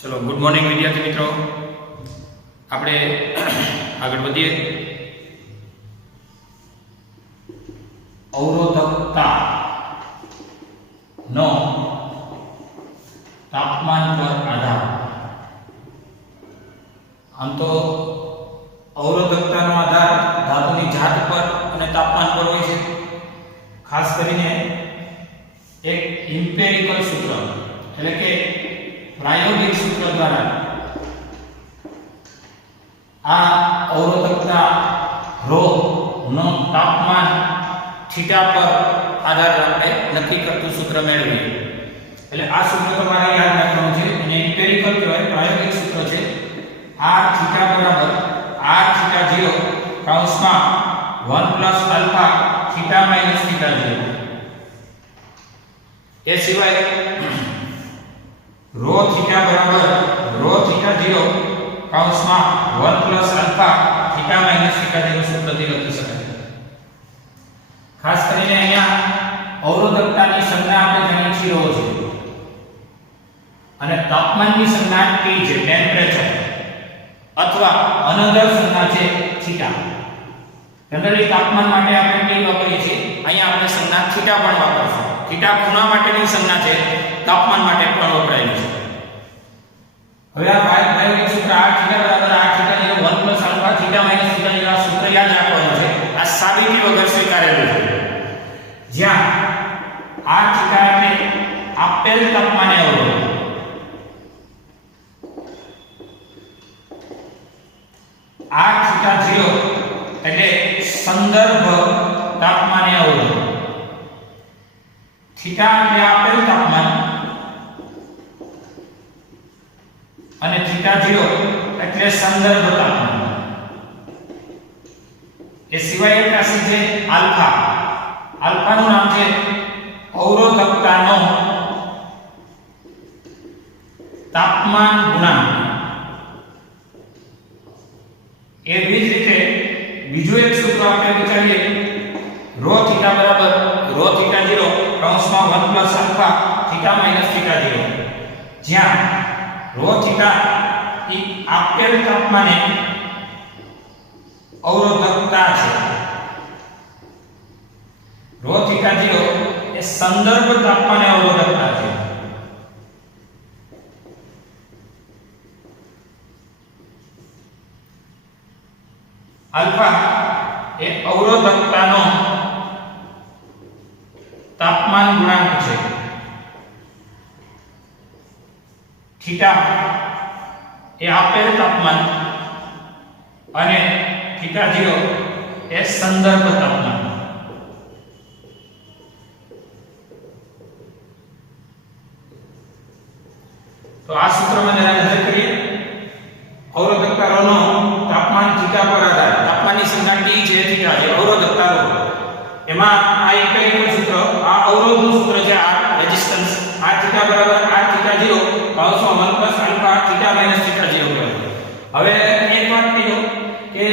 चलो good morning विद्यार्थी मित्रों, આપણે આગળ વધીએ। અવરોધકતા નો તાપમાન પર આધાર। આમ તો અવરોધકતાનો આધાર ધાતુની જાત પર અને તાપમાન પર હોય છે। ખાસ કરીને એક ઇમ્પેરિકલ સૂત્ર એટલે કે प्रायोगिक सूत्र द्वारा आ अवरोधकता रो नो तापमान थीटा पर आधार आपणे नक्की करतुं सूत्र मेळवीए। એટલે આ સૂત્ર તમારે યાદ રાખવાનું છે અને ઇમ્પેરિકલ કહેવાય, પ્રાયોગિક સૂત્ર છે। r થીટા બરાબર r થીટા 0 કૌંસમાં 1 plus alpha theta minus theta 0। એ સિવાય रो थीटा बराबर रो थीटा 0 कौंसમાં 1 plus alpha theta minus theta 0 सूत्रથી લખી શકાય। ખાસ કરીને અહીંયા અવરોધકતાની સંજ્ઞા આપણે જાણીએ છીએ રો છે અને તાપમાનની સંજ્ઞા T છે, ટેમ્પરેચર, અથવા અનધર સંજ્ઞા છે થીટા। જનરલી તાપમાન માટે આપણે T વાપરીએ છીએ, અહીંયા આપણે સંજ્ઞા થીટા પણ વાપરશું। થીટા ખૂણા માટેની સંજ્ઞા છે, તાપમાન માટે પણ વપરાયેલી છે। હવે આ પ્રાયોગિક સૂત્ર r થીટા બરાબર r theta 0 1 plus alpha theta minus theta 0 આ સૂત્ર યાદ રાખવાનું છે। આ સાબિતી વગર સ્વીકારેલું છે, જ્યાં r થીટા એટલે આપેલ તાપમાને અવરોધ, r થીટા 0 એટલે સંદર્ભ તાપમાને અવરોધ, થીટા એટલે આપેલ તાપમાન અને થીટા 0 એટલે સંદર્ભ તાપમાન। એ સિવાય એક રાશિ છે આલ્ફા। આલ્ફાનું નામ છે અવરોધકતાનો તાપમાન ગુણાંક। એ જ રીતે બીજું એક સૂત્ર આપણે વિચારીએ, રો થીટા બરાબર રો થીટા 0 કૌંસમાં 1 plus alpha theta minus theta 0, જ્યાં રો થીટા એ આપેલ તાપમાને અવરોધકતા છે, રો થીટા 0 એ સંદર્ભ તાપમાને અવરોધકતા છે। આલ્ફા એ અવરોધકતાનો તાપમાન ગુણાંક છે, થીટા એ આપેલ તાપમાન અને થીટા 0 એ સંદર્ભ તાપમાન। તો આ સૂત્રમાં જરા નજર કરીએ। અવરોધકતા રો નો તાપમાન થીટા પર આધાર, તાપમાનની સંજ્ઞા T છે, થીટા છે, અવરોધકતા રો, એમાં આ ઇમ્પેરિકલ સૂત્ર, આ અવરોધનું સૂત્ર છે r રેઝિસ્ટન્સ, r થીટા બરાબર r થીટા 0 કૌંસમાં 1 plus alpha theta minus theta 0 કહેવાય। હવે એક વાત કહ્યો કે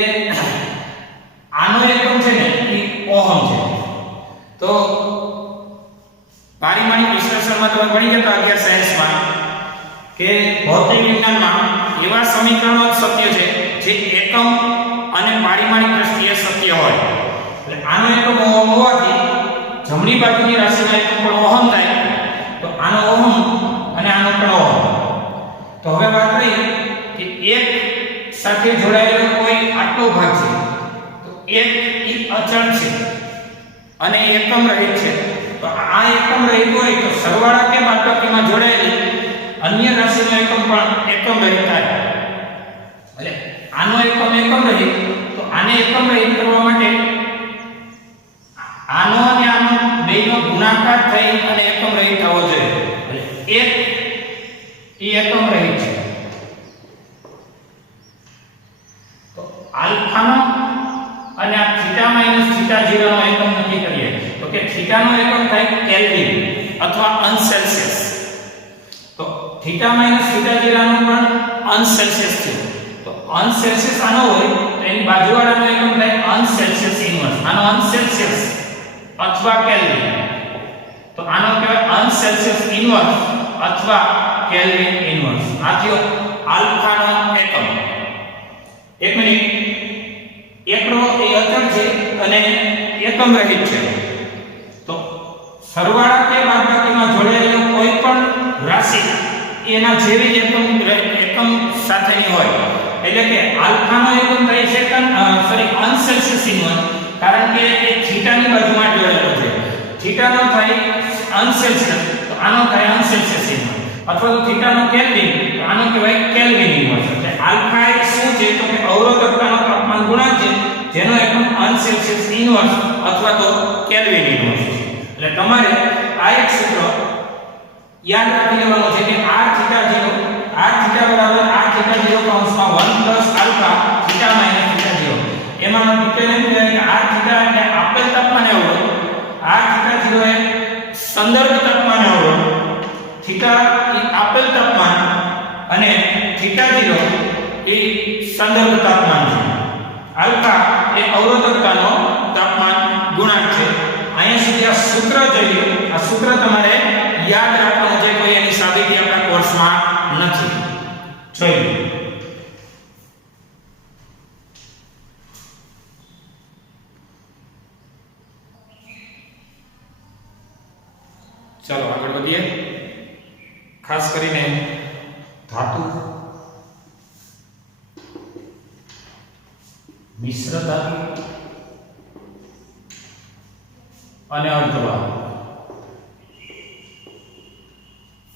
આનો એકમ છે ને એ ઓહમ છે। તો પારિમાણિક વિશ્લેષણમાં તમે ભણી ગયા 11 સાયન્સમાં કે ભૌતિક વિજ્ઞાનમાં એવા સમીકરણો શક્ય છે જે એકમ અને પારિમાણિક દ્રષ્ટિએ શક્ય હોય। એટલે આનો એકમ ઓહમ હોવાથી જમણી બાજુની રાશિના એકમ પણ ઓહમ થાય, તો આનો ઓહમ અને આનો પણ ઓહમ। તો હવે વાત રહી કે એક સાથે જોડાયેલો કોઈ આટલો ભાગ છે, તો એક ઈ અચળ છે અને એકમ રહિત છે। તો આ એકમ રહિત હોય તો સરવાળા કે બાદબાકીમાં જોડાયેલી અન્ય રાશિનો એકમ પણ એકમ રહિત થાય। એટલે આનો એકમ રહિત, તો આને એકમ રહિત કરવા માટે આનો અને આનો બેનો ગુણાકાર થઈ અને એકમ રહિત થવો જોઈએ। એટલે એક ઈ એકમ રહિત છે, તો આલ્ફાનો અને આ થીટા માઈનસ થીટા 0 નો એકમ નક્કી કરીએ તો કે થીટાનો એકમ થાય કેલ્વિન અથવા અંશ સેલ્સિયસ। તો થીટા માઈનસ થીટા 0 નો પણ અંશ સેલ્સિયસ છે, તો અંશ સેલ્સિયસ આનો હોય તો એની બાજુવાળાનો એકમ થાય અંશ સેલ્સિયસ ઇન્વર્સ, આનો અંશ સેલ્સિયસ અથવા કેલ્વિન। તો આનો કહેવાય અંશ સેલ્સિયસ ઇન્વર્સ અથવા કેલ્વિન ઇન્વર્સ. આ થયો આલ્ફાનો એકમ. એક મિનિટ, એકડો એ અચળ છે અને એકમ રહિત છે. તો સરવાળા કે બાદબાકીમાં જોડાયેલો કોઈ પણ રાશિ એના જેવી જ એકમ સાથેની હોય. એટલે કે આલ્ફાનો એકમ થાય છે અનસેલ્સિયસ ઇન્વર્સ, કારણ કે એ થીટાની બાજુમાં જોડાયેલો છે. થીટાનો થાય અનસેલ્સિયસ, તો આનો થાય અનસેલ્સિયસ ઇન્વર્સ. અથવા તો થીટાનો કેલ્વિન, તો આનો કહેવાય કેલ્વિન ઇન્વર્સ. એટલે આલ્ફા એ શું છે તો કે અવરોધકતાનો તાપમાન ગુણાંક છે, જેનો એકમ અનસેલ્સિયસ ઇન્વર્સ અથવા તો કેલ્વિન ઇન્વર્સ છે. એટલે તમારે આ એક સૂત્ર યાદ રાખી લેવાનું છે કે r થીટા 0 r થીટા બરાબર r થીટા 0 કૌંસમાં 1 plus alpha theta minus theta 0. એમાં ડિટેલ એમ કહે કે r થીટા એટલે આપેલ તાપમાને અવરોધ, r થીટા 0 એ સંદર્ભ તાપમાને અવરોધ, થીટા એ આપેલ તાપમાન અને થીટા 0 એ સંદર્ભ તાપમાન છે. આલ્ફા એ અવરોધકતાનો તાપમાન ગુણાંક છે. અહીંયા સુધી આ સૂત્ર જોઈએ. આ સૂત્ર તમારે યાદ રાખવાનું છે, કોઈ એની સાબિતી આપણા કોર્સમાં નથી. જોઈએ ચાલો આગળ વધીએ. ખાસ કરીને ધાતુ, મિશ્ર ધાતુ અને અર્ધવાહક.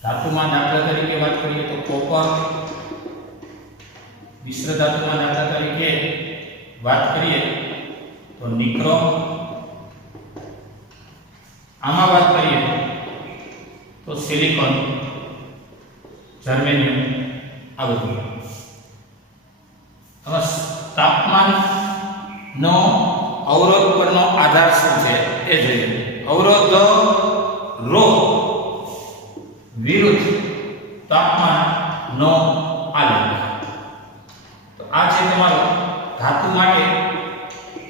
ધાતુમાં દાખલા તરીકે વાત કરીએ તો કોપર, મિશ્ર ધાતુમાં દાખલા તરીકે વાત કરીએ તો નિક્રોમ, આમાં વાત કરીએ તો સિલિકોન, જર્મેનિયમ, આ બધું. હવે તાપમાનનો અવરોધ પરનો આધાર શું છે એ જોઈએ. અવરોધ ρ વિરુદ્ધ તાપમાનનો આલેખ. તો આ છે તમારો ધાતુ માટે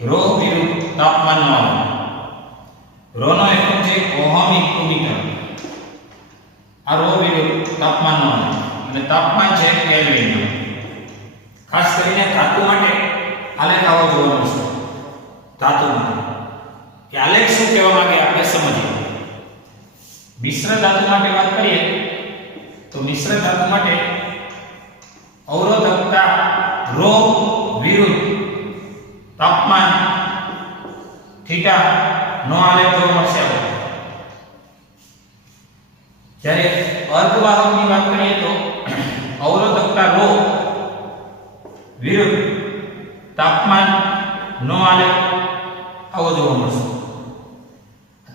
ρ વિરુદ્ધ તાપમાનનો આલેખ. ρ નો એકમ છે ઓહમિક મીટર. આ ρ વિરુદ્ધ તાપમાનનો આલેખ અને તાપમાન છે કેલ્વિન. ખાસ કરીને ધાતુ માટે આલેખ આવો જોવાનો છે. ધાતુ માટે કે આલેખ શું કહેવા માંગે આપણે સમજીએ. મિશ્ર ધાતુ માટે વાત કરીએ તો મિશ્ર ધાતુ માટે અવરોધકતા ρ વિરુદ્ધ તાપમાન થીટા નો આલેખ જોવા મળશે. જ્યારે અર્ધવાહકની વાત કરીએ તો અવરોધકતા ρ વિરુદ્ધ તાપમાન નો આલેખ આવો જોવા મળશે.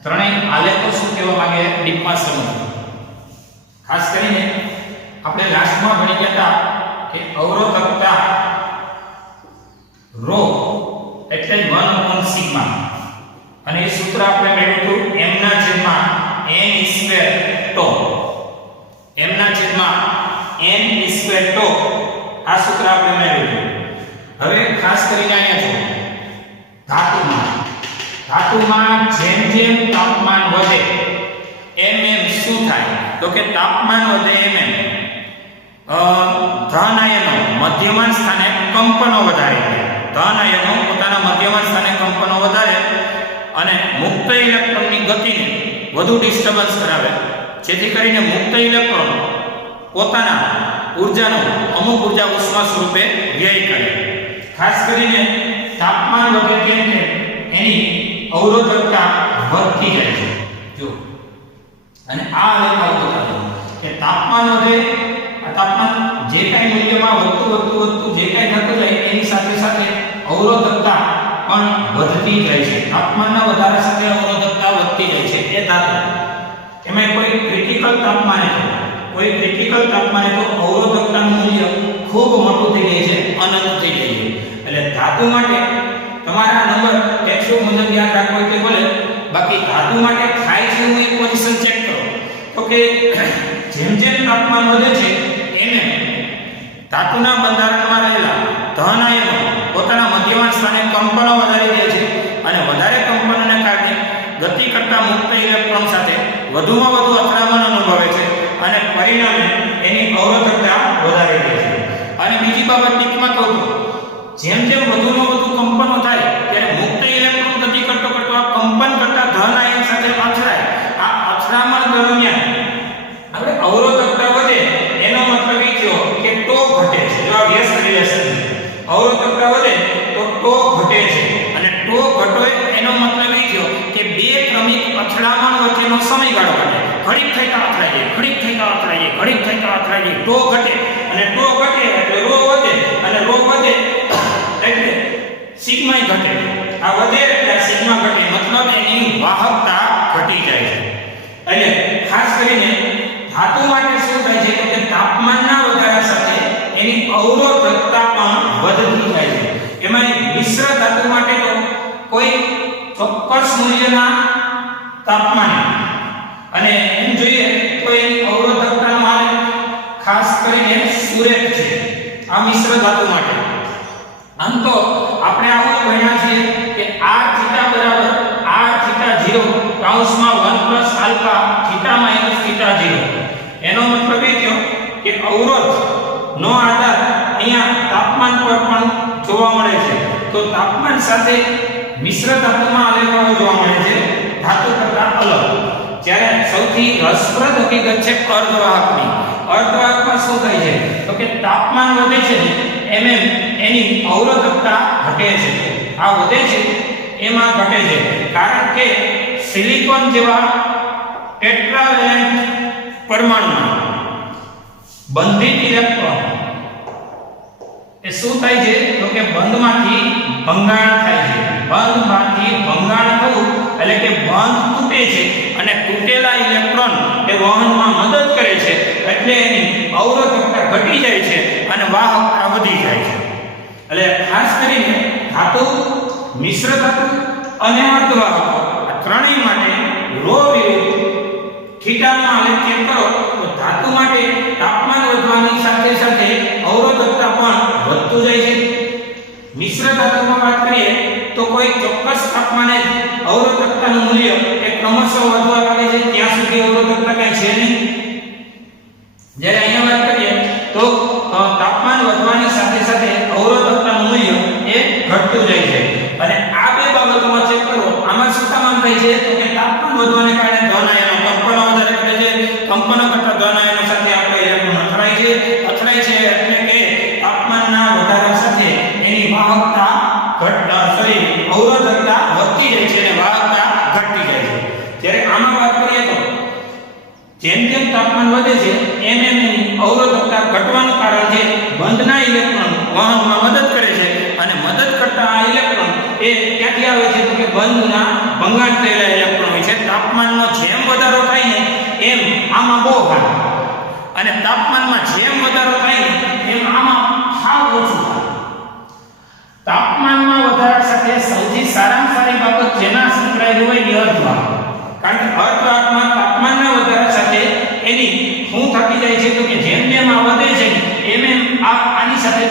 ત્રણેય આલેખો શું કહેવા માંગે ડીપમાં સમજો. ખાસ કરીને આપણે લાસ્ટમાં ભણી ગયા હતા કે અવરોધકતા ρ એટલે 1/σ અને એ સૂત્ર આપણે મેળવ્યું હતું m ના છેદમાં n² τ. m ના છેદમાં n² τ આ સૂત્ર આપણે મેળવ્યું. હવે ખાસ કરીને અહીંયા જો ધાતુમાં જેમ જેમ તાપમાન વધે એમ શું થાય તો કે તાપમાન વધે એમ ધન આયનો મધ્યમાન સ્થાને કંપનો વધારે થાય. ધન આયનો પોતાના મધ્યમાન સ્થાને કંપનો વધારે અને મુક્ત ઇલેક્ટ્રોનની ગતિને વધુ ડિસ્ટર્બન્સ કરાવે, જેથી કરીને મુક્ત ઇલેક્ટ્રોન પોતાના ઊર્જાનો અમુક ઊર્જા ઉષ્મા સ્વરૂપે વ્યય કરે. ખાસ કરીને તાપમાન વધે તેમ તેમ એની અવરોધકતા વધતી જાય છે. જો અને આ આલેખ બતાવે કે તાપમાન વધે, આ તાપમાન જે કાંઈ મૂલ્યમાં વધતું જે કાંઈ થતું જાય એની સાથે સાથે અવરોધકતા પણ વધતી જાય છે. તાપમાનના વધારા સાથે અવરોધકતા વધતી જાય છે. એ ધાતુ એમાં કોઈ ક્રિટિકલ તાપમાને તો અવરોધકતાનું મૂલ્ય ખૂબ મોટું થઈ જાય છે, અનંત થઈ જાય છે. એટલે ધાતુ માટે તમારા નંબર 100 મુજબ યાદ રાખવો કે બોલે, બાકી ધાતુ માટે થાય છે હું એક પોઝિશન ચેક કરો તો કે જેમ જેમ તાપમાન વધે છે એમ ધાતુના બંધારણમાં રહેલા ધન આયનો પોતાના મધ્યમાન સ્થાને કંપનો વધારી દે છે અને વધારે કંપનોને કારણે ગતિ કરતા મુક્ત ઇલેક્ટ્રોન સાથે વધુમાં વધુ અથડામણ અનુભવે છે અને પરિણામે એની અવરોધકતા વધારી દે છે. અને બીજી બાબત ટીપમાં કહું તો જેમ જેમ વધુમાં વધુ કંપનો થાય ત્યારે મુક્ત ઇલેક્ટ્રોન ગતિ કરતો કરતો આ કંપન કરતા ધન આયન સાથે અથડાય. આ અથડામણ દરમિયાન આપણે અવરોધકતા વધે એનો મતલબ એ થયો કે ટો ઘટે છે. જો આ ગેસ રિલેશન છે, અવરોધકતા વધે તો ટો ઘટે છે અને ટો ઘટે એનો મતલબ એ થયો કે બે ક્રમિક અથડામણ વચ્ચેનો સમયગાળો ઘટે. ઘડીક થઈતા અથડાઈ જાય, ઘડીક થઈતા અથડાઈ જાય, ઘડીક થઈતા અથડાઈ જાય, ટો ઘટે અને ટો ઘટે એટલે રો વધે અને રો વધે એટલે સિગ્મા ઘટે. આ વધે એટલે સિગ્મા ઘટે, મતલબ એની વાહકતા ઘટી જાય છે. એટલે ખાસ કરીને ધાતુ માટે શું થાય છે તો કે તાપમાનના વધારા સાથે એની અવરોધકતા પણ વધતી જાય છે. એમાં મિશ્ર ધાતુ માટે તો કોઈ ચોક્કસ મૂલ્યના તાપમાને અને એમ જોઈએ તો એની અવરોધકતા માં ખાસ કરીને સુરેખ છે આ મિશ્ર ધાતુ માટે. આમ તો આપણે આવું ભણ્યા છે કે r થીટા બરાબર r થીટા 0 કૌંસમાં 1 આલ્ફા થીટા માઈનસ થીટા 0. એનો મતલબ એ થયો કે અવરોધ નો આધાર અહીંયા તાપમાન પર પણ જોવા મળે છે. તો તાપમાન સાથે મિશ્ર ધાતુમાં આલેખો જોવા મળે છે ધાતુ કરતા અલગ. જ્યારે સૌથી રસપ્રદ હકીકત છે અર્ધવાહકની. અર્ધવાહકમાં શું થાય છે તો કે તાપમાન વધે છે ને એમ એની અવરોધકતા ઘટે છે. આ વધે છે એમાં ઘટે છે કારણ કે સિલિકોન જેવા ટેટ્રાવેલેન્ટ પરમાણુમાં બંધિત ઇલેક્ટ્રોન એ શું થાય છે તો કે બંધમાંથી ભંગાણ થાય છે. બંધમાંથી ભંગાણ થવું એટલે કે બંધ તૂટે છે અને તૂટેલા ઇલેક્ટ્રોન એ વહનમાં મદદ કરે છે એટલે એની અવરોધકતા ઘટી જાય છે અને વાહકતા વધી જાય છે. એટલે ખાસ કરીને ધાતુ, મિશ્ર ધાતુ અને અર્ધવાહકો આ ત્રણેય માટે રો વિરુદ્ધ થીટાનો આલેખ ચેક કરો તો ધાતુ માટે તાપમાન વધવાની સાથે સાથે અવરોધકતા પણ વધતું જાય છે. મિશ્ર ધાતુમાં વાત કરીએ તો કોઈ ચોક્કસ તાપમાને અવરોધકતાનું મૂલ્ય એ ક્રમશઃ વધવા લાગે છે ત્યાં સુધી અવરોધકતા કઈ છે નહીં. જ્યારે અહીંયા વાત કરીએ તો તાપમાન વધવાની સાથે સાથે અવરોધકતાનું મૂલ્ય એ ઘટતું જાય છે. અને આ બે બાબતોમાં ચેક કરો આમાં શું કામ થાય છે તો કે તાપમાન વધવાને કારણે ધન આયનો કંપનો વધારે કરે છે. કંપનો કરતા ધન આયનો સાથે આપણે ઇલેક્ટ્રોન અથડાય છે એટલે કે તાપમાનના વધારા સાથે એની વાહકતા અવરોધકતા વધતી જાય છે અને વાહકતા ઘટતી જાય છે. જ્યારે આમાં વાત કરીએ તો જેમ જેમ તાપમાન વધે છે એમ એની અવરોધકતા ઘટવાનું કારણ છે બંધના ઇલેક્ટ્રોન વહનમાં મદદ કરે છે અને મદદ કરતા આ ઇલેક્ટ્રોન એ ક્યાંથી આવે છે તો કે બંધના ભંગાણ થયેલા ઇલેક્ટ્રોન હોય છે. તાપમાનનો જેમ વધારો થાય ને એમ આમાં બહુ થાય અને તાપમાનમાં જેમ વધારો થાય ને એમ આમાં સાવ ઓછું થાય. તાપમાનમાં વધારા સાથે સૌથી સારામાં સારી બાબત જેના સંકળાયેલી હોય એ અર્ધવાહક. કારણ કે અર્ધવાહકમાં તાપમાનના વધારા સાથે એની શું થતી જાય છે તો કે જેમ જેમ આ વધે છે એમ એમ આની સાથે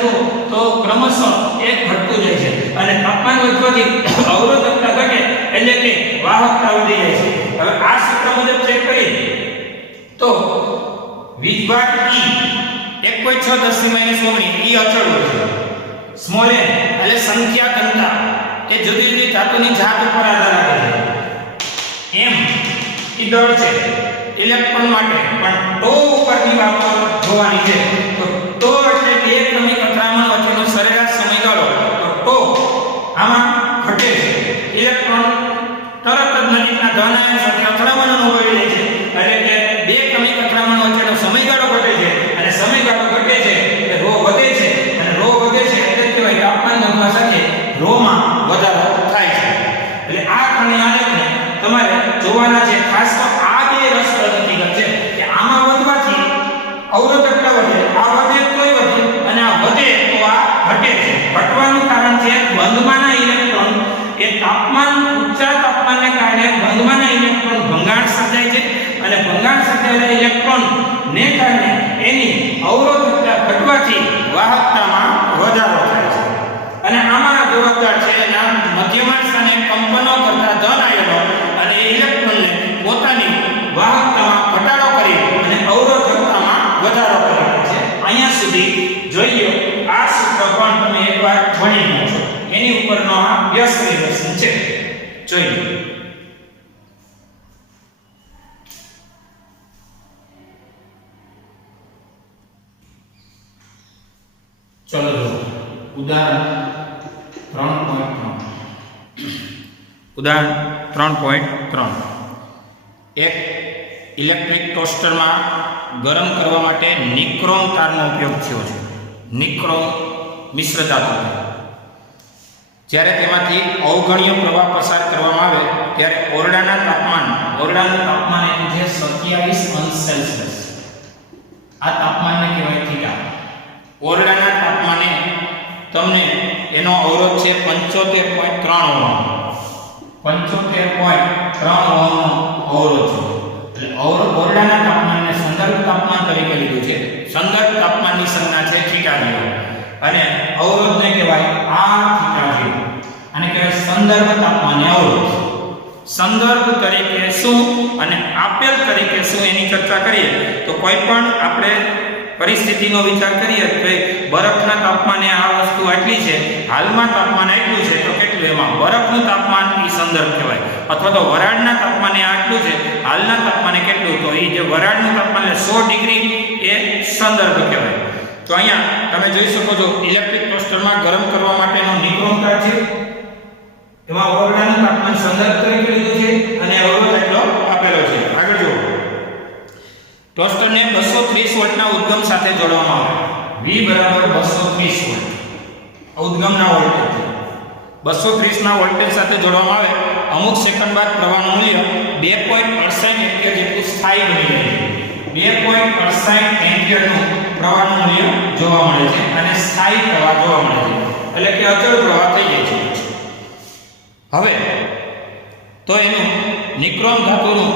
તો ક્રમશઃ એ ઘટતું જાય છે અને તાપમાન વધવાથી અવરોધકતા ઘટે એટલે કે વાહકતા વધી જાય છે. હવે આ સૂત્ર મુજબ ચેક કરીએ તો વીજભાર E 1.6 ઈ અચળ હોય છે. સ્મોલ n એટલે સંખ્યા ઘનતા એ જુદી જુદી ધાતુની જાત ઉપર આધાર રાખે છે. m ઈ દળ છે ઇલેક્ટ્રોન માટે પણ ટો ઉપરની બાબત જોવાની છે. તો ટો એટલે બે ક્રમિક અથડામણ વચ્ચેનો સરેરાશ સમયગાળો. તો ટો આમાં ઘટે છે. ઇલેક્ટ્રોન તરત જ નજીકના ધન આયન સાથે અથડામણ અનુભવી લે છે એટલે કે બે ક્રમિક અથડામણ વચ્ચેનો સમયગાળો ઘટે છે અને સમયગાળો ઘટે છે એટલે રો વધે છે અને રો વધે છે એટલે કહેવાય તાપમાન વધવા સાથે રોમાં વધારો થાય છે. એટલે આ ત્રણેય આલેખને તમારે જોવાના છે. ખાસ તો આ બે રસપ્રદ હકીકત છે કે આમાં વધવાથી અવરોધકતા વધે, આ વધે તોય વધે અને આ વધે તો આ ઘટે છે. ઘટવાનું કારણ છે બંધમાંના ઇલેક્ટ્રોન એ તાપમાન ઊંચા તાપમાનને કારણે બંધમાંના ઇલેક્ટ્રોન ભંગાણ સર્જાય છે અને ભંગાણ સર્જાયેલા ઇલેક્ટ્રોન ને કારણે એની અવરોધકતા ઘટવાથી વાહકતામાં વધારો થાય છે. અને આમાં જવાબદાર છે એના મધ્યમાં સ્થાને કંપનો કરતા ધન આયનો અને ઇલેક્ટ્રોનને પોતાની વાહકતામાં ઘટાડો કરી અને અવરોધકતામાં ચલો જો ઉદાહરણ 3.3 એક ઇલેક્ટ્રિક ટોસ્ટરમાં ગરમ કરવા માટે નિક્રોમ તારનો ઉપયોગ થયો છે. નિક્રોમ મિશ્ર ધાતુ. જ્યારે તેમાંથી અવગણ્ય પ્રવાહ પસાર કરવામાં આવે ત્યારે ઓરડાનું તાપમાન એટલે છે 27 અંશ સેલ્સિયસ. આ તાપમાનને કહેવાય થીટા. ઓરડાના તાપમાને તમને એનો અવરોધ છે 75.3 ઓહમ. 75.3 ઓહમનો અવરોધ છે. એટલે ઓરડાના તાપમાનને સંદર્ભ તાપમાન તરીકે લીધું છે. સંદર્ભ તાપમાનની સંજ્ઞા છે થીટા 0 અને અવરોધને કહેવાય r થીટા 0. આને કહેવાય સંદર્ભ તાપમાને અવરોધ. સંદર્ભ તરીકે શું અને આપેલ તરીકે શું એની ચર્ચા કરીએ તો કોઈ પણ આપણે પરિસ્થિતિનો વિચાર કરીએ તો બરફના તાપમાને આ વસ્તુ આટલી છે, હાલમાં તાપમાન આટલું છે તો કેટલું, એમાં બરફનું તાપમાન એ સંદર્ભ કહેવાય. અથવા તો વરાળના તાપમાને આટલું છે, હાલના તાપમાને કેટલું, તો એ જે વરાળનું તાપમાન 100 ડિગ્રી એ સંદર્ભ કહેવાય. તો અહીંયા તમે જોઈ શકો છો ઇલેક્ટ્રિક ટોસ્ટરમાં ગરમ કરવા માટેનો નિક્રોમ તાર છે. એમાં ઓરડાનું તાપમાન સંદર્ભ તરીકે લીધું છે અને અવરોધ એટલો આપેલો છે. આગળ જુઓ. ટોસ્ટરને 230 વોલ્ટના ઉદ્ગમ સાથે જોડવામાં આવે. V બરાબર 230 વોલ્ટ ઉદ્ગમના વોલ્ટેજ. 230 ના વોલ્ટેજ સાથે જોડવામાં આવે. અમુક સેકન્ડ બાદ પ્રવાહનું મૂલ્ય 2.68 એમ્પિયર જેટલું સ્થાયી બની જાય છે. 2.68 એમ્પિયરનું પ્રવાહનું મૂલ્ય જોવા મળે છે અને સ્થાયી પ્રવાહ જોવા મળે છે. એટલે કે અચળ પ્રવાહ થઈ જાય છે. હવે તો એનું નિક્રોમ ધાતુનું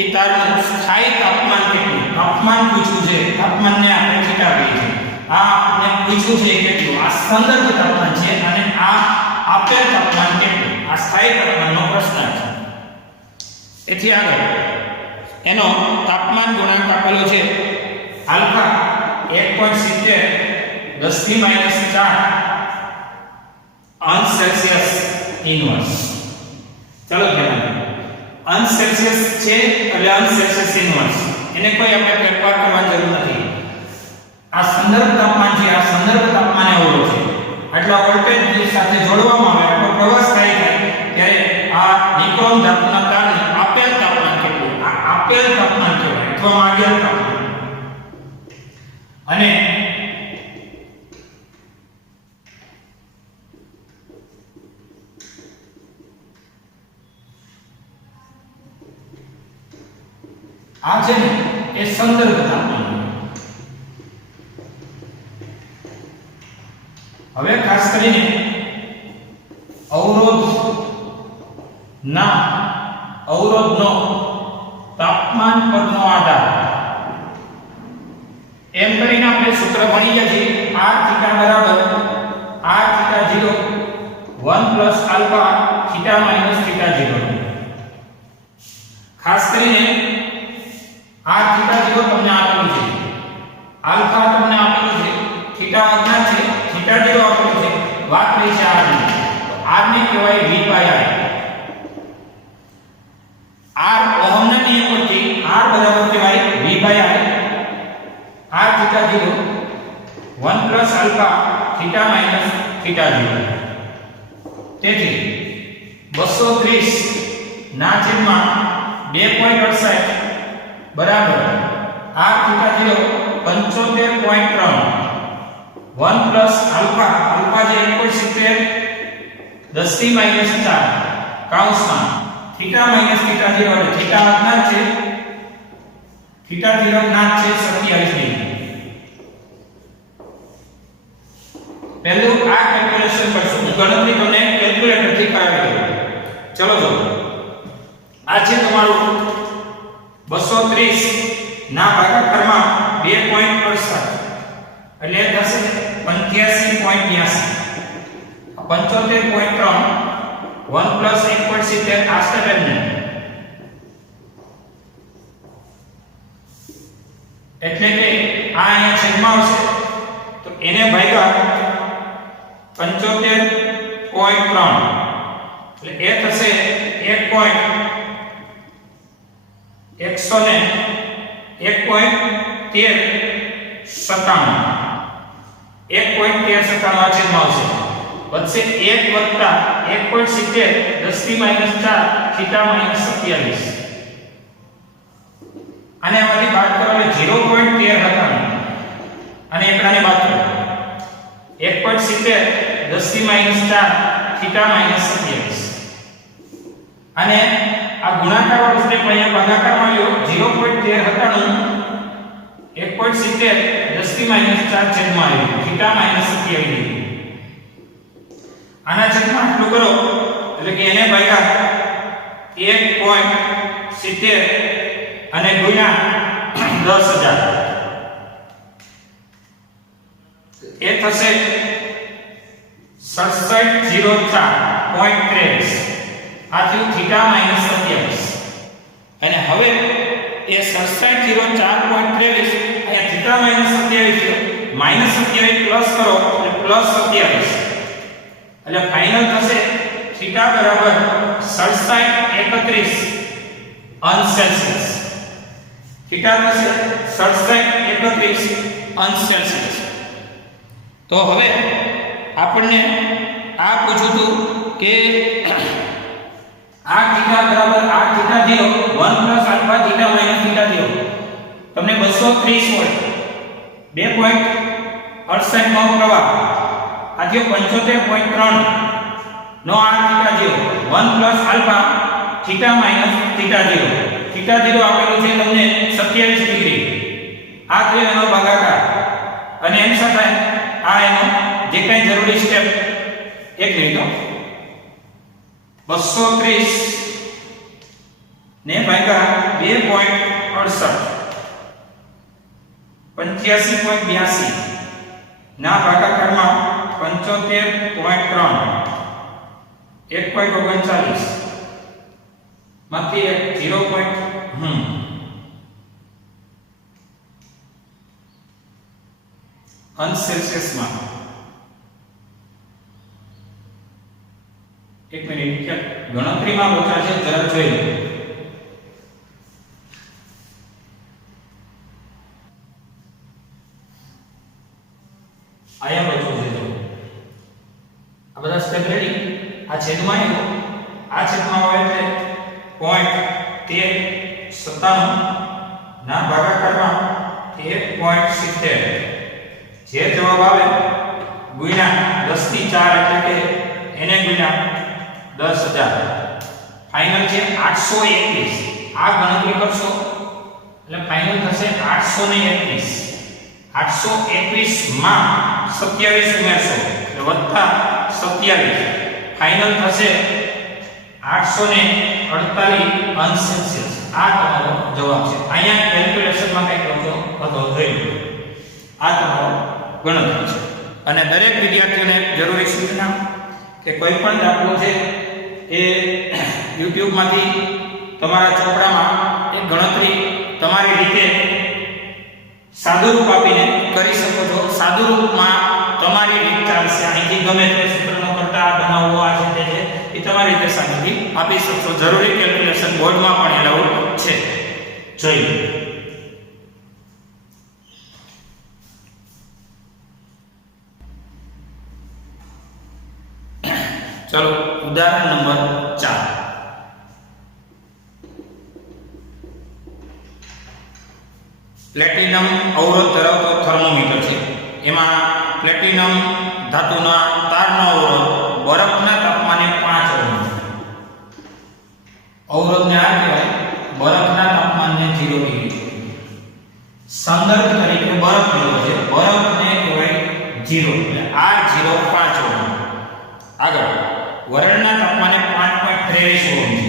એ તારનું સ્થાયી તાપમાન કેટલું, તાપમાન પૂછ્યું છે. તાપમાનને આપણે થીટા કહીએ છીએ. આ આપણે પૂછ્યું છે કેટલું, આ સંદર્ભ તાપમાન છે અને આ આપેલ તાપમાન કેટલું, આ સ્થાયી તાપમાનનો પ્રશ્ન છે. એથી આગળ એનો તાપમાન ગુણાંક આપેલો છે આલ્ફા 1.70 10⁻⁴ અંશ સેલ્સિયસ ઇન્વર્સ. ચલો ધ્યાન રાખો. અંશ સેલ્સિયસ છે એટલે અંશ સેલ્સિયસ ઇન્વર્સ. એને કોઈ આપણે ફેરફાર કરવાની જરૂર નથી. આ સંદર્ભ તાપમાન છે, આ સંદર્ભ તાપમાને અવરોધ છે. આટલા વોલ્ટેજ સાથે જોડવામાં આવે, આટલો પ્રવાહ થાય ત્યારે આ નિક્રોમ ધાતુના તારનું આપેલ તાપમાન કેટલું, આ આપેલ તાપમાન કહેવાય અથવા માગેલ તાપમાન. અને આ છે ને એ સંદર્ભ તાપમાન. હવે ખાસ કરીને અવરોધનો તાપમાન પરનો આધાર એમ કરીને આપણે સૂત્ર ભણી ગયા છીએ. r થીટા બરાબર r theta 0 1 plus alpha theta minus theta 0. ખાસ કરીને r થીટા 0 તમને આપેલું છે, આલ્ફા તમને આપેલું છે, થીટા અજ્ઞાત છે, થીટા 0 આપેલું છે. વાત રહી છે r ની. તો r ને કહેવાય v બાય r. r ઓહમના નિયમ પરથી r બરાબર કહેવાય v by r theta 0 1 plus alpha theta minus theta 0. તેથી 230 ના છેદમાં 2.68 બરાબર r theta 0 75.3 1 plus alpha, alpha જે 1.70 10⁻⁴ કૌંસમાં થીટા માઈનસ થીટા 0 એટલે થીટા અજ્ઞાત છે, થીટા 0 જ્ઞાત છે 27 ડિગ્રી. પહેલું આ કેલ્ક્યુલેશન કરશું. ગણતરી તમને કેલ્ક્યુલેટર થી કરાવી દઉં. ચલો જો આ છે તમારું 230 ના ભાગાકારમાં 2.68 એટલે થશે 85.82. 75.3 1 પ્લસ 1.70 આ સ્ટેપને એટલે કે આ અહીંયા છેદમાં આવશે તો એને ભાગ્યા 75.3 એટલે એ થશે 1.13 97 1.1397 આ છેદમાં આવશે વધશે 1 વત્તા 1.70 10 થી -4 થીટા -27 અને આમાંથી બાદ કરો એટલે 0.13 હતા અને એકડાને બાદ કરો 1.70 10 થી -4 થીટા -27 અને આ ગુણાકાર વાળો સ્ટેપ અહીંયા ભાગાકારમાં લ્યો 0.13 1.70 10 થી -4 છેદમાં આવ્યું થીટા -27 આના છેદમાં આટલું કરો એટલે કે એને ભાગ્યા 1.70 અને ગુણ્યા 10000 એ થશે 6704.23 આ થયું થીટા -27 અને હવે એ 6704.23 અહીંયા થીટા -27 છે -27 પ્લસ કરો એટલે +27 એટલે ફાઇનલ થશે થીટા બરાબર 6731 અંશ સેલ્સિયસ થીટા થશે 6731 અંશ સેલ્સિયસ તો હવે આપણને આ પૂછ્યું હતું કે આ થીટા બરાબર આ થીટા 0 1 + આલ્ફા થીટા - થીટા 0 તમને 230 વોલ્ટ 2.68 નો પ્રવાહ આ થયો 75.3 નો આ theta 0 1 + alpha theta - theta 0 theta 0 આપેલું છે તમને 27 ડિગ્રી આ થયો એનો ભાગાકાર અને એની સાથે આ એનો જે કંઈ જરૂરી સ્ટેપ એક મિનિટ 230 ને ભાગ્યા 2.68 85.82 ના ભાગાકારમાં 75.3 1.39 માંથી 0. અંશ સેલ્સિયસમાં એક મિનિટ ગણતરીમાં લોચા છે જરા જોઈ લો આયા લોચો છે જો આ બધા સ્ટેપ રેડી આ છેદમાં આવે એટલે 0.1397 ના ભાગાકારમાં 1.70 જે જવાબ આવે ગુણ્યા 10 થી 4 એટલે કે એને ગુણ્યા 10000 ફાઇનલ છે 821 આ ગણતરી કરશો એટલે ફાઇનલ થશે 821 821 માં 27 ઉમેરશો એટલે વત્તા 27 ફાઇનલ થશે 848 અંશ સેલ્સિયસ આ તમારો જવાબ છે અહીંયા કેલ્ક્યુલેશનમાં કઈ કરજો હતો જોઈ લો આ તમારો ગણતરી છે અને દરેક વિદ્યાર્થીઓને જરૂરી સૂચના કે કોઈ પણ દાખલો છે એ YouTube માંથી તમારા ચોપડામાં એ ગણતરી તમારી રીતે સાદું રૂપ આપીને કરી શકો છો સાદું રૂપમાં તમારી રીત ચાલશે અહીંથી ગમે તે સૂત્રનો કરતા બનાવવો આ છે તે છે એ તમારી રીતે સાદું આપી શકશો જરૂરી કેલ્ક્યુલેશન બોર્ડમાં પણ એલાઉડ છે જોઈ લો चलो उदाहरण नंबर 4 प्लेटिनम अवरोध धरावतो थर्मोमीटर छे एमां प्लेटिनम धातुना तारनो अवरोध बरफना तापमाने 5 ओहम अवरोधने आ कहेवाय बरफना तापमाने 0 डिग्री संदर्भ तरीके बरफ लीधो छे बरफने कहेवाय 0 એટલે R0 5 ओहम આગળ વરણના તાપમાને 5.23 ઓહમ છે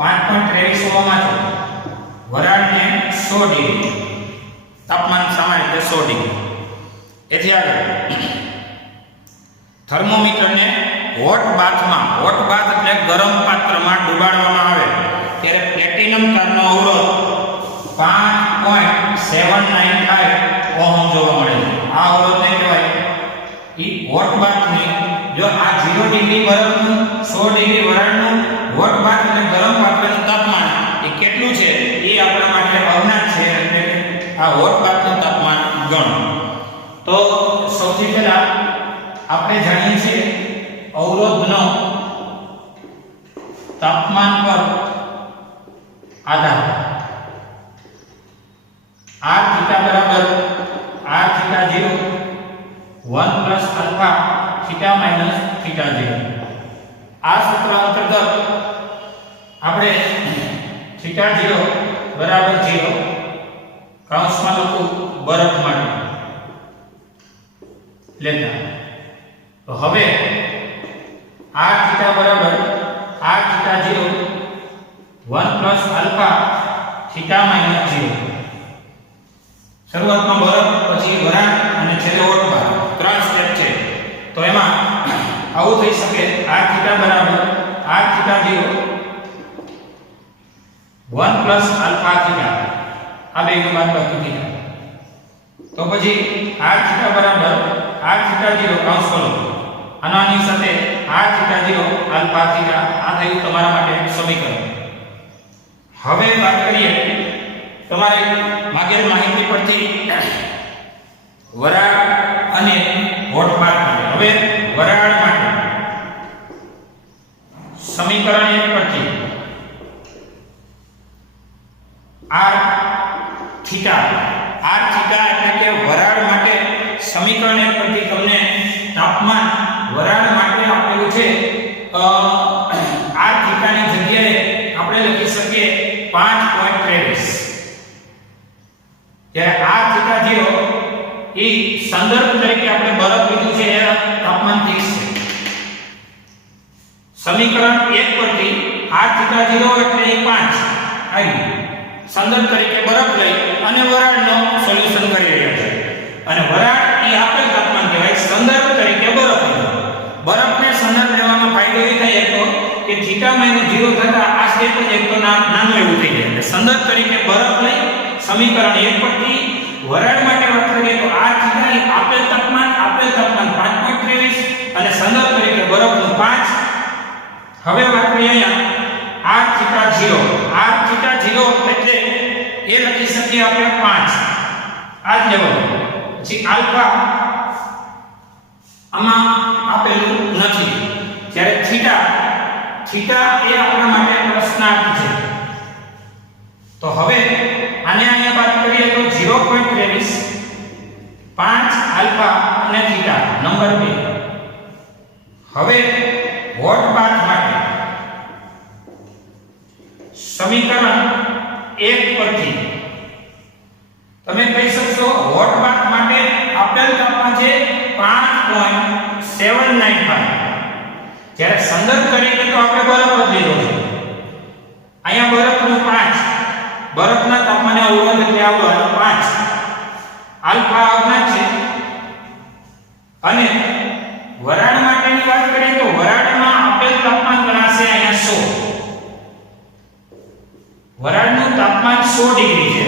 5.23 ઓહમ માં વરાળને 100 ડિગ્રી તાપમાન સામાન્ય રીતે 100 ડિગ્રી એથી આગળ થર્મોમીટરને હોટ બાથ એટલે ગરમ પાત્રમાં ડુબાડવામાં આવે ત્યારે પ્લેટિનમ તારનો અવરોધ 5.795 ઓહમ જોવા મળે છે આ અવરોધને કહેવાય ઈ હોટ બાથની જો આ 0 ડિગ્રી બરફનું 100 ડિગ્રી વરાળનું હોટ બાથ એટલે ગરમ પાત્રનું તાપમાન એ કેટલું છે એ આપણા માટે અજ્ઞાત છે એટલે આ હોટ બાથનું તાપમાન ગણો તો તો સૌથી પહેલા આપણે જાણીએ છીએ અવરોધનો તાપમાન પર આધાર r θ બરાબર r θ0 1 plus alpha theta minus theta 0. આ સૂત્ર અંતર્ગત આપણે થીટા 0 બરાબર 0 કૌંસમાં લખું બરફ માટે લેતા. તો હવે r θ બરાબર r θ0 1 plus alpha theta minus 0. શરૂઆતમાં બરફ, પછી વરાળ અને છેલ્લે ઓટબાર, ત્રણ સ્ટેપ છે. તો એમાં આવું થઈ શકે r θ બરાબર r θ0 1 પ્લસ આલ્ફા થીટા, આ બેનું બાદબાકી થીટા. તો પછી r θ બરાબર r θ0 કૌંસ ખોલો, આની સાથે r θ0 આલ્ફા થીટા. આ થયું તમારા માટે સમીકરણ. હવે વાત કરીએ તમારે માગેલ માહિતી પરથી વરાળ અને ઓટબાર માટે. હવે વરાળ માટે સમીકરણ 1 પરથી r થીટા એટલે કે વરાળ માટે સમીકરણ 1 પરથી તમને તાપમાન વરાળ માટે આપેલું છે. r થીટા ની જગ્યાએ આપણે લખી શકીએ 5.23. જ્યારે r θ0 એ સંદર્ભ તરીકે આપણે બરફ લીધું છે, એ તાપમાન ફિક્સ છે. સમીકરણ 1 પરથી r θ0 એટલે 5 આવી સંદર્ભ તરીકે બરફ લઈ અને વરાળનો સોલ્યુશન કરી રહ્યા છે. અને વરાળ એ આપેલ તાપમાન કહેવાય, સંદર્ભ તરીકે બરફ લીધો. બરફને સંદર્ભ લેવામાં ફાયદો એ થાય તો કે થીટા -0 થતા આ સ્ટેપ જ એક તો નાનો એવું થઈ જાય. એટલે સંદર્ભ તરીકે બરફ લઈ સમીકરણ 1 પરથી વરાળ માટે વાત કરીએ તો r θ એ આપેલ તાપમાન 5.23 અને સંદર્ભ તરીકે બરફનું 5. હવે વાત કરીએ અહીંયા r θ0 એટલે એ લખી શકીએ આપણે 5 આ જ લેવલ. પછી આલ્ફા આમાં આપેલું નથી. જ્યારે થીટા એ આપણા માટે પ્રશ્નાર્થ છે. તો હવે આને અહીંયા વાત કરીએ તો 0.23 5 આલ્ફા અને થીટા નંબર 2. હવે વોટ બાથ માટે સમીકરણ 1 પરથી તમે કહી શકશો વોટ બાથ માટે આપેલ તાપમાન છે 5.795. જ્યારે સંદર્ભ તરીકે તો આપણે બરફ જ લીધો છે. અહીંયા બરફનું 5, બરફના તાપમાને અવરોધ એટલે આવવાનો 5 આલ્ફા આવનાર છે. અને વરાળ માટેની વાત કરીએ તો વરાળમાં આપેલ તાપમાન ગણાશે અહીંયા 100. વરાળનું તાપમાન 100 ડિગ્રી છે.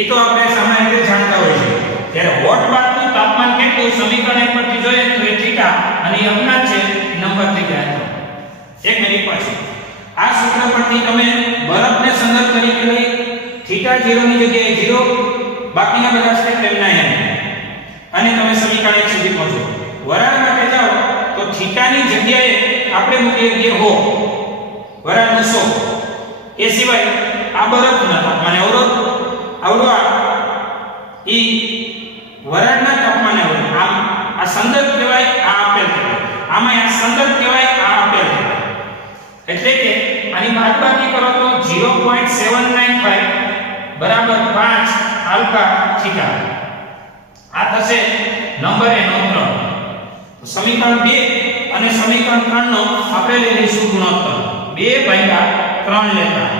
એ તો આપણે સામાન્ય રીતે જાણતા હોઈએ છીએ. ત્યારે વોટ બાથનું તાપમાન કેટલું સમીકરણ પરથી જોઈએ તો એ થીટા અને એ અજ્ઞાત છે, નંબર થઈ જાય. એક મિનિટ પછી આ સૂત્ર પરથી તમે બરફને સંદર્ભ તરીકે લઈ થીટા 0 ની જગ્યાએ 0, બાકીના બધા સ્ટેપ લેના એમ અને તમે સમીકરણ 1 સુધી પહોંચો. વરાળ માટે જાઓ તો થીટા ની જગ્યાએ આપણે મૂકીએ કે હો વરાળનું 100. એ સિવાય આ બરફના તાપમાને આવડો ઈ વરાળના તાપમાને આમ આ સંદર્ભ કહેવાય, આ આપેલ કહેવાય. આમાં આ સંદર્ભ કહેવાય, આ આપેલ કહેવાય. એટલે કે આની બાદબાકી કરો તો 0.795 બરાબર 5 આલ્ફા થીટા. આ થશે નંબર એનો 3. સમીકરણ 2 અને સમીકરણ 3 નો આપણે લઈ લઈશું ગુણોત્તર 2/3 લેતા.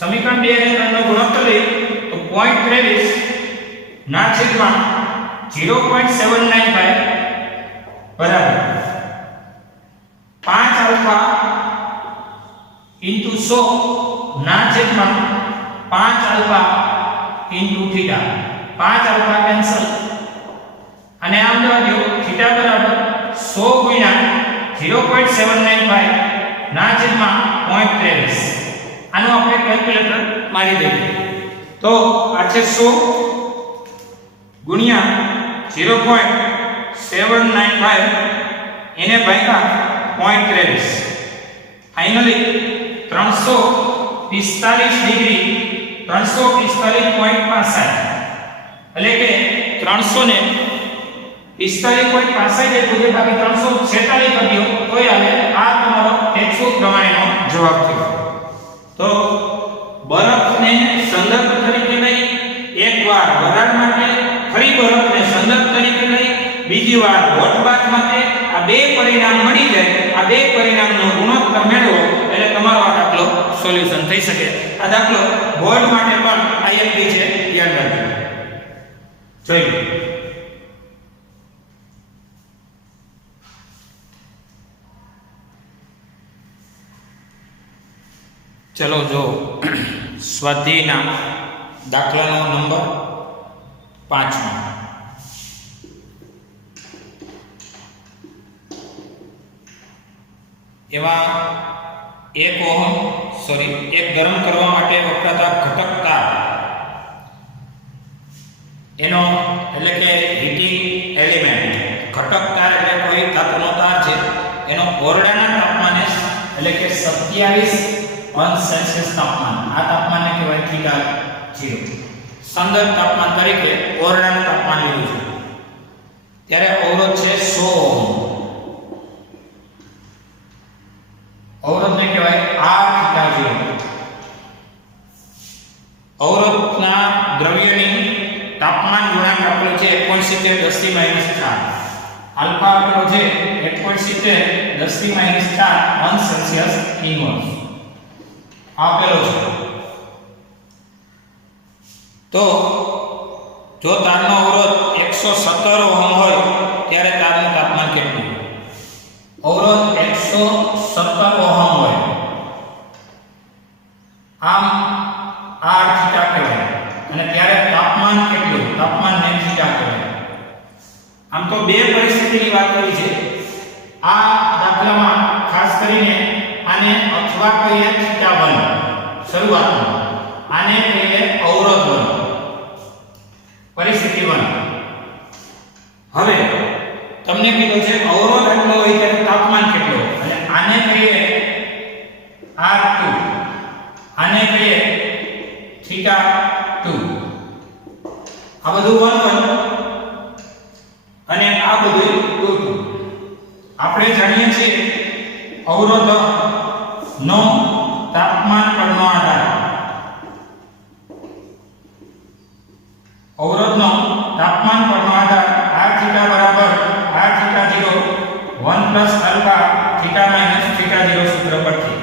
સમીકરણ 2 અને 3 નો ગુણોત્તર લઈ તો 0.23 ના છેદમાં 0.795 બરાબર 5 આલ્ફા into 100 ના છેદમાં 5 alpha into theta. 5 alpha cancel અને આમ જવા દો થીટા બરાબર 100 ગુણ્યા 0.795 ના છેદમાં 0.23. આનો આપણે કેલ્ક્યુલેટર મારી દઈએ તો આ છે 100 ગુણ્યા 0.795 એને ભાગ્યા 0.23 ફાઇનલી 345 ડિગ્રી 345.65 એટલે કે 345.65 જેટલું છે બાકી 346 કરી દો તોય આવે આ તમારો 100 પ્રમાણેનો જવાબ થયો તો બરફને સંદર્ભ તરીકે લઈ એકવાર વરાળ માટે ફરી બરફને સંદર્ભ તરીકે લઈ બીજી વાર વોટબાથ માટે આ બે પરિણામ મળી જાય આ બે પરિણામનો ગુણોત્તર મેળવો એટલે તમારો આ દાખલો સોલ્યુશન થઈ શકે આ દાખલો બોર્ડ માટે પણ આઈએમપી છે યાદ રાખજો જોઈએ ચલો જો સ્વાધ્યાયના દાખલાનો નંબર 5 એમાં 1 ઓહમ એક ગરમ કરવા માટે વપરાતા ઘટક તાર એનો એટલે કે હીટિંગ એલિમેન્ટ ઘટક તાર એટલે કોઈ ધાતુનો તાર છે એનો ઓરડાના તાપમાને એટલે કે 27°C તાપમાન આ તાપમાનને કહેવાય થીટા 0 સંદર્ભ તાપમાન તરીકે ઓરડાનું તાપમાન લીધું છે ત્યારે અવરોધ છે 100 ઓહમ અવરોધને કહેવાય R થીટા 0 અવરોધના દ્રવ્યની તાપમાન ગુણાંક આપેલો છે 1.70 10⁻⁴ આલ્ફા આપેલો છે 1.70 10⁻⁴ ઇન્વર્સ આપેલો છે તો જો તારનો અવરોધ 117 ઓહમ હોય ત્યારે તારનું તાપમાન કેટલું અવરોધ 117 ઓહમ હોય આમ R થીટા કહેવાય અને ત્યારે તાપમાન કેટલું તાપમાનને થીટા કહેવાય આમ તો બે પરિસ્થિતિની વાત કરી છે આ દાખલામાં ખાસ કરીને આને અથવા કહીએ થીટા 1 શરૂઆતમાં આને કહીએ અવરોધ 1 પરિસ્થિતિ 1 હવે તમને કીધું છે અવરોધ કેટલો હોય ત્યારે તાપમાન કેટલું અને આને કહીએ R2 આને કહીએ થીટા 2 આ બધું 1 અને આ બધું 2 આપણે જાણીએ છીએ અવરોધ નો તાપમાન પરનો આધાર અવરોધનો તાપમાન પરનો આધાર r થીટા બરાબર r theta 0 1 plus alpha theta minus theta 0 સૂત્ર પરથી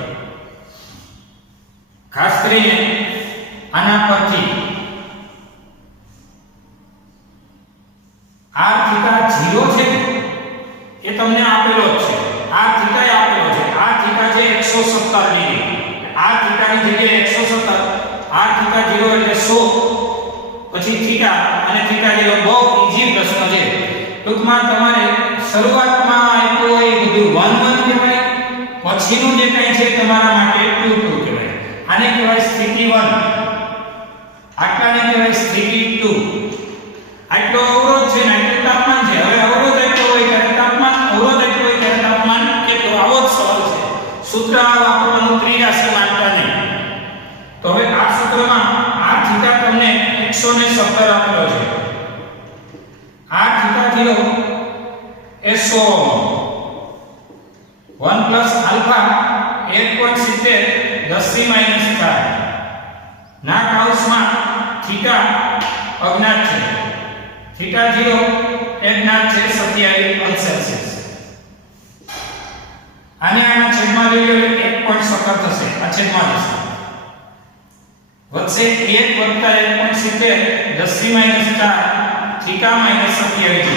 ખાસ કરીને આના પરથી r થીટા 0 છે એ તમને આપેલો જ છે r થીટા એ આપેલો છે r થીટા છે 117 ડિગ્રી r થીટાની જગ્યાએ 117 r થીટા 0 એટલે 100 પછી થીટા અને થીટા 0 બહુ ઈઝી પ્રશ્ન છે ટૂંકમાં તમારે શરૂઆતમાં આપ્યું હોય બધું 1 1 કહેવાય પછીનું જે કંઈ છે તમારા માટે 2 2 કહેવાય આને કહેવાય સ્થિતિ 1 આટલાને કહેવાય સ્થિતિ 2 આટલો અવરોધ છે ને આટલું તાપમાન છે હવે અવરોધ એટલો હોય ત્યારે તાપમાન અવરોધ એટલો હોય ત્યારે તાપમાન કેટલું આવો જ સવાલ છે સૂત્ર વાપરવાનું ત્રિરાશી માનતા નહીં તો હવે આ સૂત્રમાં r થીટા તમને 117 આપેલો છે r થીટા 0 એ 100 1 પ્લસ આલ્ફા 1.70 10⁻⁴ ના કાઉસમાં થીટા અજ્ઞાત છે થીટા 0 એ જ્ઞાત છે 27°C આને આના છેદમાં લઈ લો 1.17 થશે આ છેદમાં જશે વચ્ચે 1 + 1.70 10⁻⁴ થીટા માઈનસ 27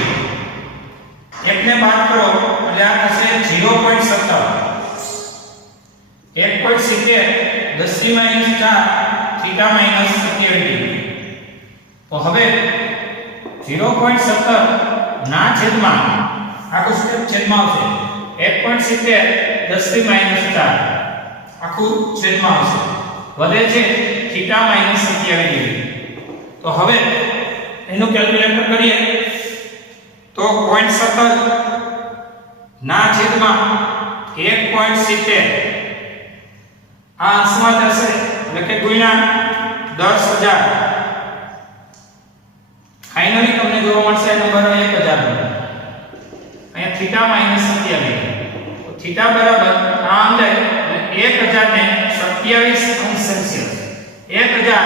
એકને બાદ કરો એટલે આ થશે 0.17 1.70 10⁻⁴ થીટા માઈનસ 27 તો હવે 0.17 ના છેદમાં આખું સ્ટેપ છેદમાં આવશે 1.70 10⁻⁴ આખું છેદમાં આવશે વધે છે થીટા માઈનસ 27 ડિગ્રી તો હવે એનું કેલ્ક્યુલેટર કરીએ તો 0.17 ના છેદમાં 1.70 આ અંશમાં જશે એટલે કે ગુણ્યા 10,000 ફાઇનલી તમને જોવા મળશે નંબર 1000 અહીંયા થીટા માઈનસ 27 તો થીટા બરાબર આમ જાય એટલે 1000 ને 27 અંશ સેલ્સિયસ 1000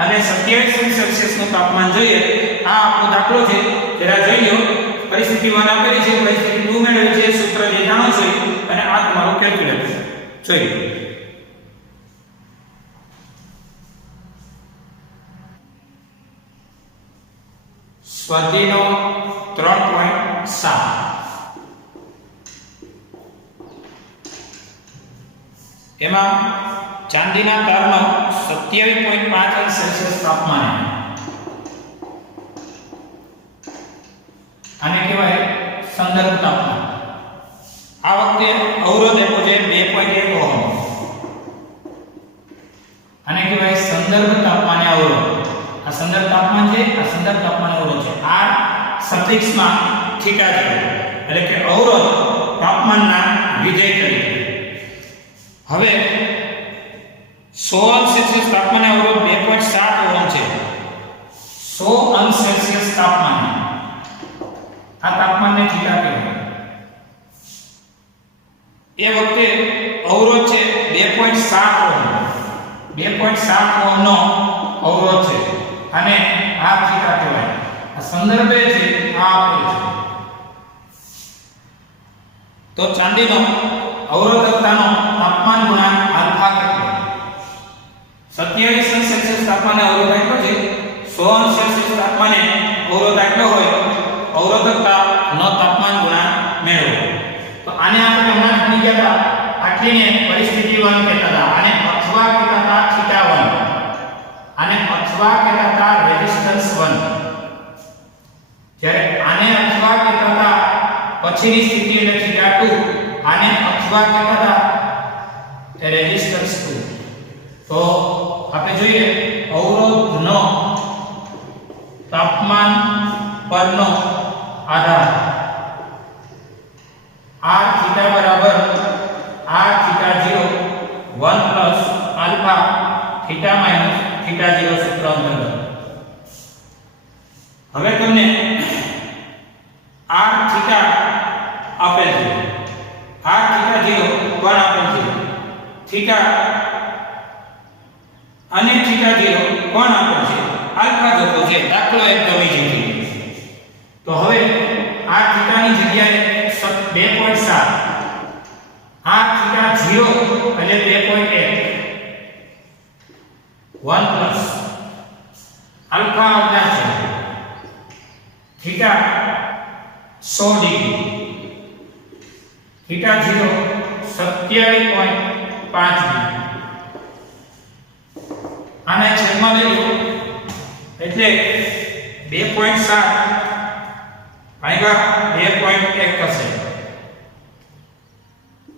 અને 27 અંશ સેલ્સિયસ નું તાપમાન જોઈએ આ આપણો દાખલો છે જરા જોઈ લો પરિસ્થિતિ 1 આપેલી છે પરિસ્થિતિ 2 મેળવી છે સૂત્ર જે જાણો છો અને આ તમારું કેલ્ક્યુલેટર જોઈએ સ્વાધ્યાયનો 3.7 એમાં ચાંદીના તારનો 27.5 અંશ સેલ્સિયસ તાપમાને આને કહેવાય સંદર્ભ તાપમાન આ વખતે અવરોધ આપ્યો છે 2.1 ઓહમ આને કહેવાય સંદર્ભ તાપમાને અવરોધ આ સંદર્ભ તાપમાન છે આ સંદર્ભ તાપમાન અવરોધ છે આ સફિક્સમાં થીટા છે એટલે કે અવરોધ તાપમાનના વિધેય તરીકે હવે 100 અંશ સેલ્સિયસ તાપમાને અવરોધ 2.7 ઓહમ છે 100 અંશ સેલ્સિયસ તાપમાને આ તાપમાનને થીટા કહેવાય એ વખતે અવરોધ છે 2.7 ઓહમ 2.7 ઓહમનો અવરોધ છે અને આ થીટા કહેવાય આ સંદર્ભે છે આ આપેલ છે તો ચાંદીનો અવરોધકતાનો તાપમાન ગુણાંક આલ્ફા કેટલો 27 અંશ સેલ્સિયસ તાપમાને અવરોધ આટલો છે 100 અંશ સેલ્સિયસ તાપમાને અવરોધ આટલો હોય અવરોધકતાનો તાપમાન ગુણાંક મેળવો તો આને આપણે હમણાં ભણી ગયા હતા આટલીને પરિસ્થિતિ 1 કહેતા હતા આને અથવા કહેતા હતા થીટા 1 આને અથવા કહેતા હતા રેઝિસ્ટન્સ 1 જ્યારે આને અથવા કહેતા હતા પછીની સ્થિતિ એટલે થીટા 2 આને અથવા કહેતા હતા રેઝિસ્ટન્સ 2 તો આપણે જોઈએ અવરોધનો તાપમાન પરનો આધાર r થીટા બરાબર r theta 0 1 plus alpha theta minus theta 0 સૂત્ર અંતર્ગત હવે તમને r થીટા આપેલ છે r થીટા 0 પણ આપેલ છે થીટા અને થીટા 0 પણ આપેલ છે આલ્ફા જતો છે દાખલો એકદમ ઈઝી તો હવે આ થીટાની જગ્યાએ 2.7 આ થીટા 0 એટલે 2.1 1 પ્લસ આલ્ફા અજ્ઞાત છે થીટા 100 ડિગ્રી થીટા 0 27.5 ડિગ્રી આને છેદમાં લઈ એટલે 2.7 ભાગ્યા 2.1 થશે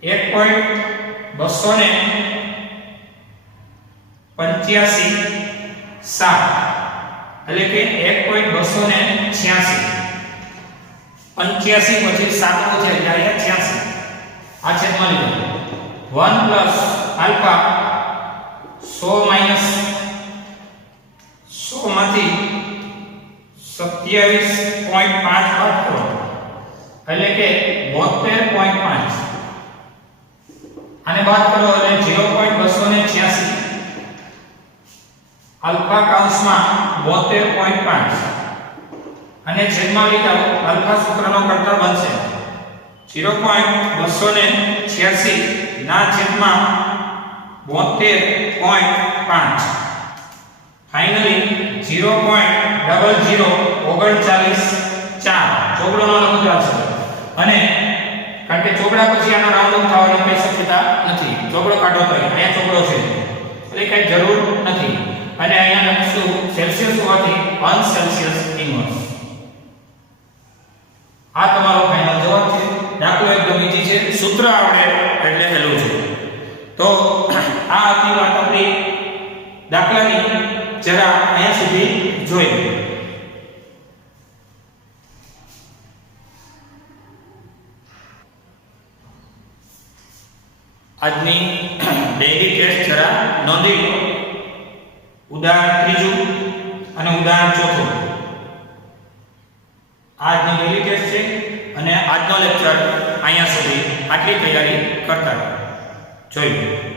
1.285 એટલે કે 1.286 85 પછી 7 છે એટલે અહીંયા 86 આ છેદમાં લીધો 1 પ્લસ આલ્ફા 100 માઈનસ 100 માંથી 27.5 બાદ કરો એટલે કે 72.5 આને બાદ કરો એટલે 0.286 આલ્ફા કૌંસમાં 72.5 અને છેદમાં લીધા આલ્ફા સૂત્રનો કરતા બનશે 0.286 ના છેદમાં 72.5 ફાઇનલી 0.0039 ચોગડોનો લઘુત્તમ આવશે અને કારણ કે ચોગડા પછી આનો રાઉન્ડ ઓફ થવાની કઈ શક્યતા નથી ચોગડો કાઢો તો અહીંયા ચોગડો છે એટલે કઈ જરૂર નથી અને અહીંયા લખશું સેલ્સિયસ હોવાથી અંશ સેલ્સિયસ ઇન્વર્સ આ તમારો ફાઇનલ જવાબ છે દાખલો એકદમ ઈઝી છે સૂત્ર આવડે એટલે હેલું છે તો આ હતી વાત આપણી દાખલાની જરા અહીંયા સુધી જોઈ આજની ડેઇલી ટેસ્ટ જરા નોંધી લો. ઉદાહરણ ત્રીજું અને ઉદાહરણ ચોથું. આજની ડેઇલી ટેસ્ટ છે અને આજનો લેક્ચર અહીંયા સુધી. આટલી તૈયારી કરતા જોઈ લો.